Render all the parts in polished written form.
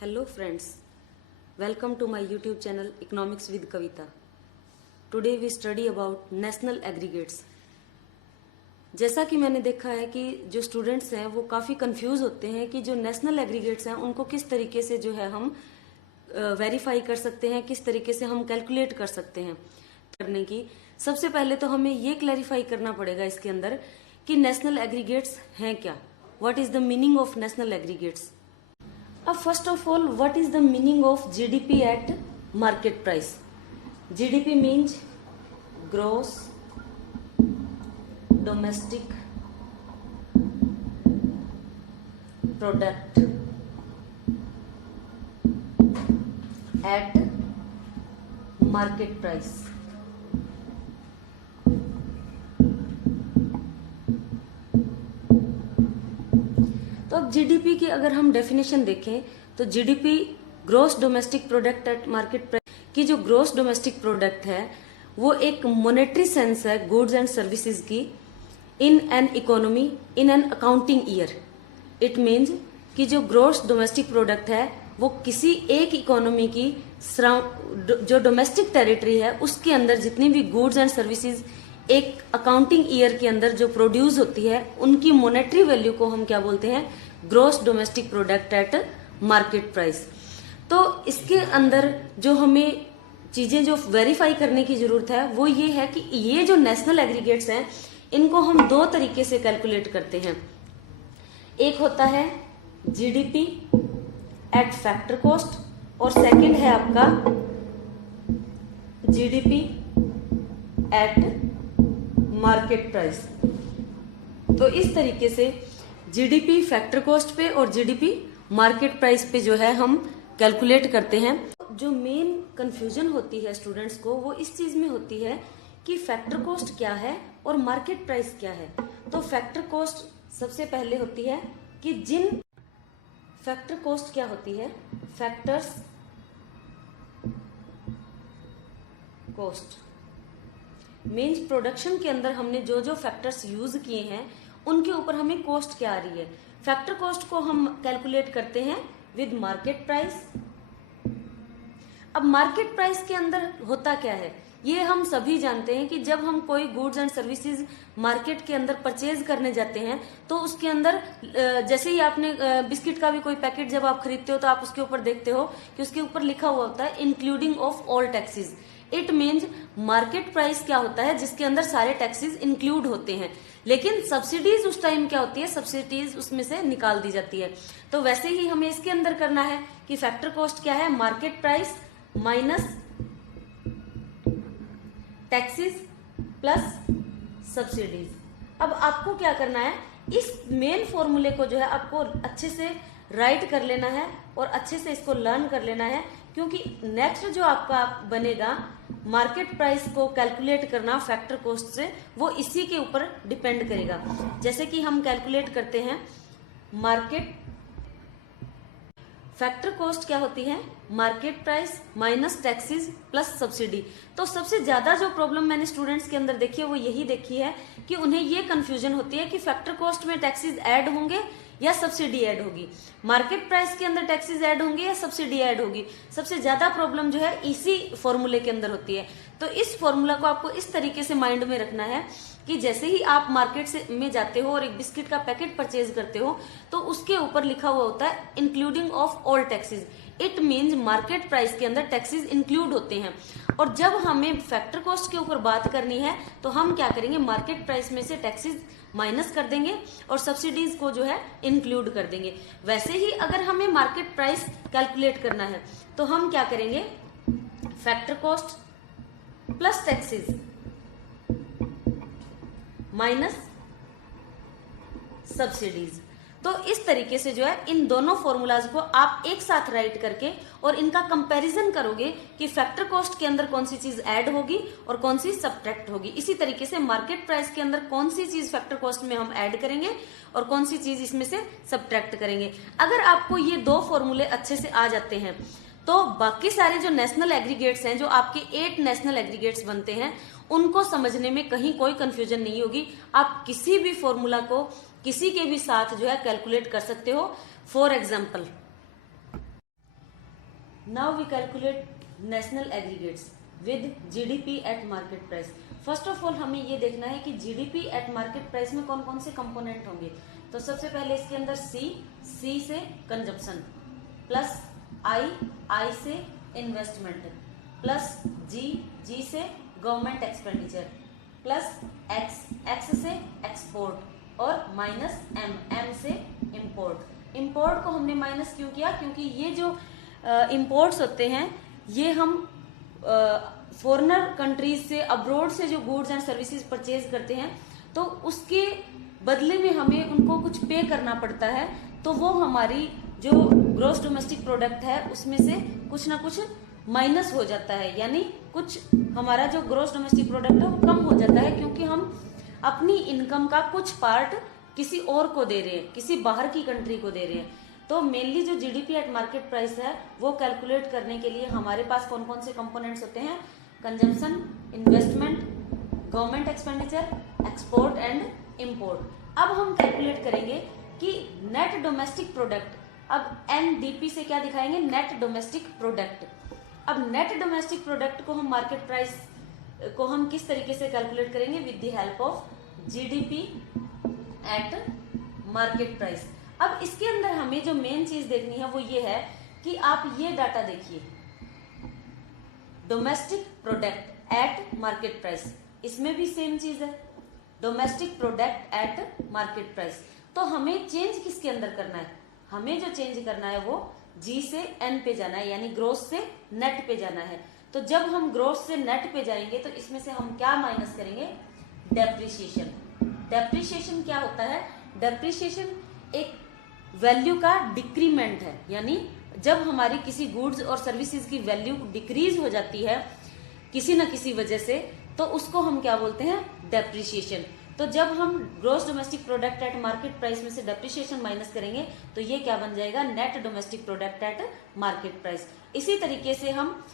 Hello friends, welcome to my YouTube channel Economics with Kavita. Today we study about national aggregates. जैसा कि मैंने देखा है कि जो स्टूडेंट्स हैं वो काफ़ी कंफ्यूज होते हैं कि जो नेशनल एग्रीगेट्स हैं उनको किस तरीके से जो है हम वेरीफाई कर सकते हैं, किस तरीके से हम कैलकुलेट कर सकते हैं। करने की सबसे पहले तो हमें ये क्लैरिफाई करना पड़ेगा इसके अंदर कि नेशनल एग्रीगेट्स हैं क्या, what is the meaning of national aggregates. अब first of all, what is the meaning of GDP at market price. GDP means gross domestic product at market price. तो अब जीडीपी की अगर हम डेफिनेशन देखें तो GDP gross domestic product at market price की जो ग्रोस डोमेस्टिक प्रोडक्ट है वो एक मॉनेटरी सेंस है गुड्स एंड सर्विसेज की in an economy in an accounting year. It means कि जो ग्रोस डोमेस्टिक प्रोडक्ट है वो किसी एक इकोनॉमी की जो डोमेस्टिक टेरिटरी है उसके अंदर जितनी भी गुड्स एंड सर्विसेज एक अकाउंटिंग ईयर के अंदर जो प्रोड्यूस होती है उनकी मॉनेटरी वैल्यू को हम क्या बोलते हैं, gross domestic product at market price. तो इसके अंदर जो हमें चीजें जो वेरीफाई करने की जरूरत है वो ये है कि ये जो नेशनल एग्रीगेट्स हैं इनको हम दो तरीके से कैलकुलेट करते हैं। एक होता है जीडीपी एट फैक्टर कॉस्ट और सेकंड है आपका जीडीपी एट मार्केट प्राइस। तो इस तरीके से जीडीपी फैक्टर कॉस्ट पे और जीडीपी मार्केट प्राइस पे जो है हम कैलकुलेट करते हैं। जो मेन कंफ्यूजन होती है स्टूडेंट्स को वो इस चीज में होती है कि फैक्टर कॉस्ट क्या है और मार्केट प्राइस क्या है। तो फैक्टर कॉस्ट सबसे पहले होती है कि जिन फैक्टर कॉस्ट क्या होती है, फैक्टर्स कॉस्ट मीन्स प्रोडक्शन के अंदर हमने जो जो फैक्टर्स यूज किए हैं उनके ऊपर हमें कॉस्ट क्या आ रही है। फैक्टर कॉस्ट को हम कैलकुलेट करते हैं विद मार्केट प्राइस। अब मार्केट प्राइस के अंदर होता क्या है ये हम सभी जानते हैं कि जब हम कोई गुड्स एंड सर्विसेज मार्केट के अंदर परचेज करने जाते हैं तो उसके अंदर जैसे ही आपने बिस्किट का भी कोई पैकेट जब आप खरीदते हो तो आप उसके ऊपर देखते हो कि उसके ऊपर लिखा हुआ होता है including of all taxes. It means market price क्या होता है जिसके अंदर सारे टैक्सेस इंक्लूड होते हैं, लेकिन सब्सिडीज उस टाइम क्या होती है, सब्सिडीज उसमें से निकाल दी जाती है। तो वैसे ही हमें इसके अंदर करना है कि फैक्टर कॉस्ट क्या है, market price minus taxes plus subsidies. अब आपको क्या करना है, इस मेन फॉर्मूले को जो है आपको अच्छे से राइट कर लेना है और अच्छे से इसको लर्न कर लेना है, क्योंकि नेक्स्ट जो आपका बनेगा मार्केट प्राइस को कैलकुलेट करना फैक्टर कॉस्ट से, वो इसी के ऊपर डिपेंड करेगा। जैसे कि हम कैलकुलेट करते हैं मार्केट फैक्टर कॉस्ट क्या होती है, market price minus taxes plus subsidy. तो सबसे ज्यादा जो प्रॉब्लम मैंने स्टूडेंट्स के अंदर देखी है वो यही देखी है कि उन्हें ये कंफ्यूजन होती है कि फैक्टर कॉस्ट में टैक्सेस ऐड होंगे या सब्सिडी ऐड होगी, मार्केट प्राइस के अंदर टैक्सेस ऐड होंगे या सब्सिडी ऐड होगी। सबसे ज्यादा प्रॉब्लम जो है इसी फॉर्मूले के अंदर होती है। तो इस फॉर्मूला को आपको इस तरीके से माइंड में रखना है कि जैसे ही आप मार्केट से में जाते हो और एक बिस्किट का पैकेट परचेज करते हो तो उसके ऊपर लिखा हुआ होता है including of all taxes. It means market price के अंदर टैक्सेस इंक्लूड होते हैं। और जब हमें फैक्टर कॉस्ट के ऊपर बात करनी है तो हम क्या करेंगे, मार्केट प्राइस में से टैक्सेस माइनस कर देंगे और सब्सिडीज को जो है इंक्लूड कर देंगे। वैसे ही अगर हमें मार्केट प्राइस कैलकुलेट करना है तो हम क्या करेंगे, factor cost plus taxes minus subsidies. तो इस तरीके से जो है इन दोनों फॉर्मूलाज को आप एक साथ राइट करके और इनका कंपैरिजन करोगे कि फैक्टर कॉस्ट के अंदर कौन सी चीज ऐड होगी और कौन सी सब्ट्रैक्ट होगी। इसी तरीके से मार्केट प्राइस के अंदर कौन सी चीज फैक्टर कॉस्ट में हम ऐड करेंगे और कौन सी चीज इसमें से सब्ट्रैक्ट करेंगे। अगर आपको ये दो फॉर्मूले अच्छे से आ जाते हैं तो बाकी सारे जो नेशनल एग्रीगेट्स हैं, जो आपके 8 नेशनल एग्रीगेट्स बनते हैं, उनको समझने में कहीं कोई कंफ्यूजन नहीं होगी। आप किसी भी फॉर्मूला को किसी के भी साथ जो है कैलकुलेट कर सकते हो। For example now we calculate national aggregates with GDP at market price. First of all हमें ये देखना है कि जीडीपी एट मार्केट प्राइस में कौन कौन से कंपोनेंट होंगे। तो सबसे पहले इसके अंदर सी से कंजप्शन, प्लस आई से इन्वेस्टमेंट, प्लस जी से गवर्नमेंट एक्सपेंडिचर, प्लस एक्स से एक्सपोर्ट और माइनस एम से इंपोर्ट। इंपोर्ट को हमने माइनस क्यों किया? क्योंकि ये जो इंपोर्ट्स होते हैं ये हम फॉरेनर कंट्रीज से, अब्रोड से जो गुड्स एंड सर्विसेज परचेज करते हैं तो उसके बदले में हमें उनको कुछ पे करना पड़ता है, तो वो हमारी जो ग्रॉस डोमेस्टिक प्रोडक्ट है उसमें से कुछ ना कुछ माइनस हो जाता है, यानी कुछ हमारा जो ग्रॉस डोमेस्टिक प्रोडक्ट है वो कम हो जाता है, क्योंकि हम अपनी इनकम का कुछ पार्ट किसी और को दे रहे हैं, किसी बाहर की कंट्री को दे रहे हैं। तो मेनली जो जीडीपी एट मार्केट प्राइस है वो कैलकुलेट करने के लिए हमारे पास कौन कौन से कंपोनेंट्स होते हैं? Consumption, investment, government expenditure, export and import. अब हम कैलकुलेट करेंगे कि नेट डोमेस्टिक प्रोडक्ट। अब एनडीपी से क्या दिखाएंगे? Net domestic product. अब नेट डोमेस्टिक प्रोडक्ट को हम मार्केट प्राइस को हम किस तरीके से कैलकुलेट करेंगे? With the help of GDP at market price. अब इसके अंदर हमें जो मेन चीज देखनी है वो ये है कि आप ये डाटा देखिए, domestic product at market price, इसमें भी सेम चीज है, domestic product at market price. तो हमें चेंज किसके अंदर करना है? हमें जो चेंज करना है वो जी से एन पे जाना है, यानी ग्रोस से नेट पे जाना है। तो जब हम ग्रोस से नेट पे जाएंगे तो इसमें से हम क्या माइनस करेंगे? डेप्रिसिएशन। डेप्रिसिएशन क्या होता है? डेप्रिसिएशन एक वैल्यू का डिक्रीमेंट है, यानी जब हमारी किसी गुड्स और सर्विसेज की वैल्यू डिक्रीज हो जाती है किसी न किसी वजह से, तो उसको हम क्या बोलते हैं? डेप्रिसिएशन। तो जब हम gross domestic product at market price में से डेप्रिसिएशन माइनस करेंगे तो ये क्या बन जाएगा? Net domestic product at market price. इसी तरीके से हम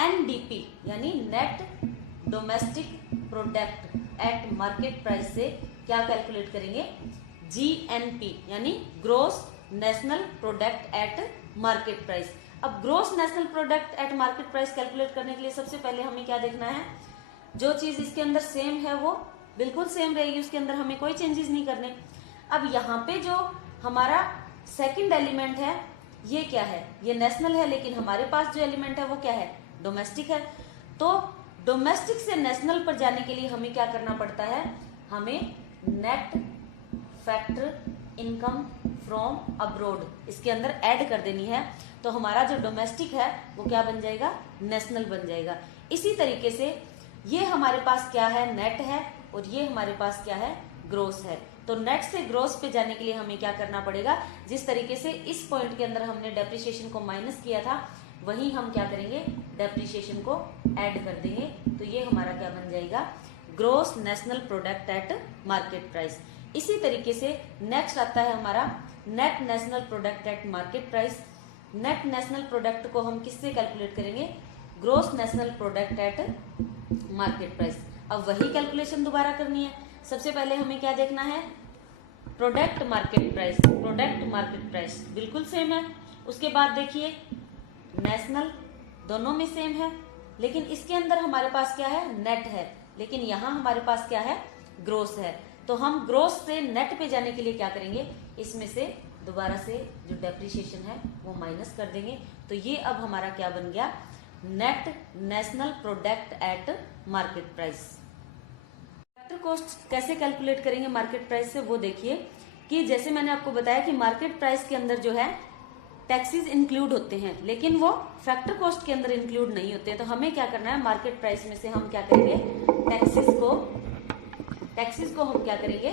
एनडीपी यानी net domestic product at market price से क्या कैलकुलेट करेंगे? जीएनपी यानी gross national product at market price. अब gross national product at market price calculate करने के लिए सबसे पहले हमें क्या देखना है? जो चीज इसके अंदर सेम है वो बिल्कुल सेम रहेगी, उसके अंदर हमें कोई चेंजेस नहीं करने। अब यहाँ पे जो हमारा सेकंड एलिमेंट है ये क्या है? ये नेशनल है, लेकिन हमारे पास जो एलिमेंट है वो क्या है? डोमेस्टिक है। तो डोमेस्टिक से नेशनल पर जाने के लिए हमें क्या करना पड़ता है? हमें net factor income from abroad इसके अंदर ऐड कर देनी है। तो हमारा जो डोमेस्टिक है वो क्या बन जाएगा? नेशनल बन जाएगा। इसी तरीके से ये हमारे पास क्या है? नेट है, और ये हमारे पास क्या है? ग्रोस है। तो नेट से ग्रोस पे जाने के लिए हमें क्या करना पड़ेगा? जिस तरीके से इस पॉइंट के अंदर हमने डेप्रिसिएशन को माइनस किया था वहीं हम क्या करेंगे? डेप्रिसिएशन को ऐड कर देंगे। तो ये हमारा क्या बन जाएगा? Gross national product at market price. इसी तरीके से नेक्स्ट आता है हमारा net national product at market price. Net national product को हम किससे कैलकुलेट करेंगे? Gross national product at market price. अब वही कैलकुलेशन दोबारा करनी है। सबसे पहले हमें क्या देखना है? Product market price, product market price बिल्कुल सेम है। उसके बाद देखिए नेशनल, दोनों में सेम है, लेकिन इसके अंदर हमारे पास क्या है? नेट है, लेकिन यहाँ हमारे पास क्या है? ग्रोस है। तो हम ग्रोस से नेट पे जाने के लिए क्या करेंगे? इसमें से दोबारा से जो डेप्रिसिएशन है वो माइनस कर देंगे। तो ये अब हमारा क्या बन गया? Net national product at market price. Factor cost कैसे कैलकुलेट करेंगे मार्केट प्राइस से? वो देखिए कि जैसे मैंने आपको बताया कि मार्केट प्राइस के अंदर जो है टैक्सेस इंक्लूड होते हैं, लेकिन वो फैक्टर कॉस्ट के अंदर इंक्लूड नहीं होते हैं। तो हमें क्या करना है? मार्केट प्राइस में से हम क्या करेंगे? टैक्सेस को हम क्या करेंगे?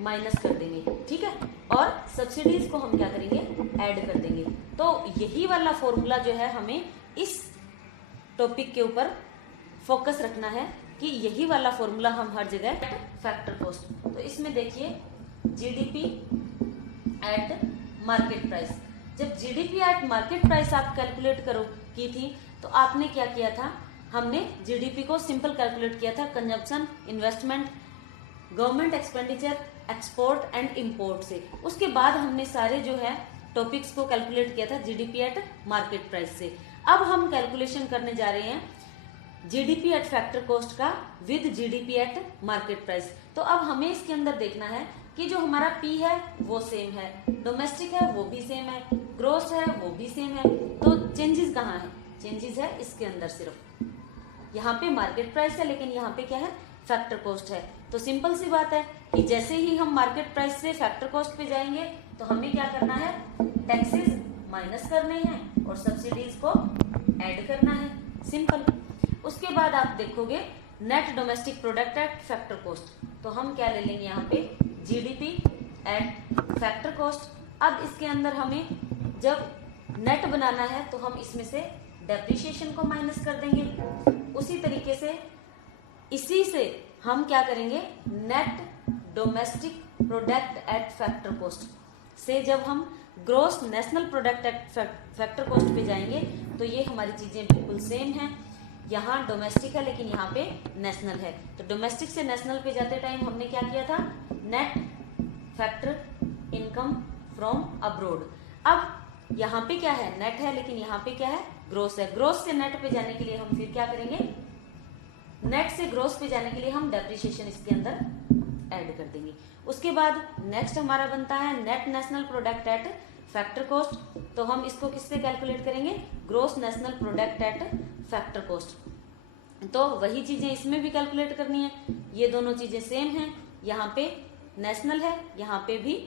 माइनस कर देंगे, ठीक है। और सब्सिडीज को हम क्या करेंगे? ऐड कर देंगे। तो यही वाला फॉर्मूला जो है हमें इस टॉपिक के ऊपर फोकस रखना है कि यही वाला फॉर्मूला हम हर जगह फैक्टर कॉस्ट। तो इसमें देखिए जीडीपी एट मार्केट प्राइस। जब जीडीपी एट मार्केट प्राइस आप कैलकुलेट की थी तो आपने क्या किया था? हमने जीडीपी को सिंपल कैलकुलेट किया था consumption, investment, government expenditure, export and import से। उसके बाद हमने सारे जो है टॉपिक्स को कैलकुलेट किया था जीडीपी एट मार्केट प्राइस से। अब हम कैलकुलेशन करने जा रहे हैं जीडीपी एट फैक्टर कॉस्ट का with GDP at market price. तो अब हमें इसके अंदर देखना है कि जो हमारा पी है वो सेम है, डोमेस्टिक है वो भी सेम है, ग्रोस है वो भी सेम है। तो चेंजेस कहाँ है? चेंजेस है इसके अंदर, सिर्फ यहाँ पे मार्केट प्राइस है लेकिन यहाँ पे क्या है? फैक्टर कॉस्ट है। तो सिंपल सी बात है कि जैसे ही हम मार्केट प्राइस से फैक्टर कॉस्ट पे जाएंगे तो हमें क्या करना है? टैक्सेस माइनस करने हैं और सब्सिडीज को ऐड करना है, सिंपल। उसके बाद आप देखोगे net domestic product at factor cost, तो हम क्या ले लेंगे यहाँ पे? GDP at factor cost. अब इसके अंदर हमें जब नेट बनाना है तो हम इसमें से डेप्रिसिएशन को माइनस कर देंगे। उसी तरीके से इसी से हम क्या करेंगे? Net domestic product at factor cost से जब हम gross national product at factor cost पे जाएंगे तो ये हमारी चीजें बिल्कुल सेम हैं। यहाँ डोमेस्टिक है लेकिन यहाँ पे नेशनल है। तो डोमेस्टिक से नेशनल पे जाते टाइम हमने क्या किया था? Net factor income from abroad. अब यहाँ पे क्या है? नेट है लेकिन यहाँ पे क्या है? ग्रोस है। ग्रोस से नेट पे जाने के लिए हम फिर क्या करेंगे? नेट से ग्रोस पे जाने के लिए हम डेप्रिसिएशन इसके अंदर ऐड कर देंगे। उसके बाद नेक्स्ट हमारा बनता है net national product at factor cost. तो हम इसको किससे कैलकुलेट करेंगे? Gross national product at factor cost. तो वही चीजें इसमें भी कैलकुलेट करनी है। ये दोनों चीजें सेम हैं, यहाँ पे नेशनल है, यहाँ पे भी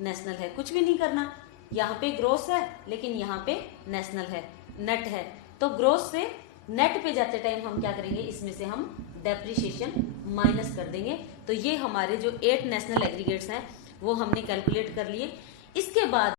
नेशनल है, कुछ भी नहीं करना। यहाँ पे ग्रोस है लेकिन यहाँ पे नेशनल है, नेट है। तो ग्रोस से नेट पे जाते टाइम हम क्या करेंगे? इसमें से हम डेप्रिसिएशन माइनस कर देंगे। तो ये हमारे जो 8 नेशनल एग्रीगेट्स हैं वो हमने कैलकुलेट कर लिए। इसके बाद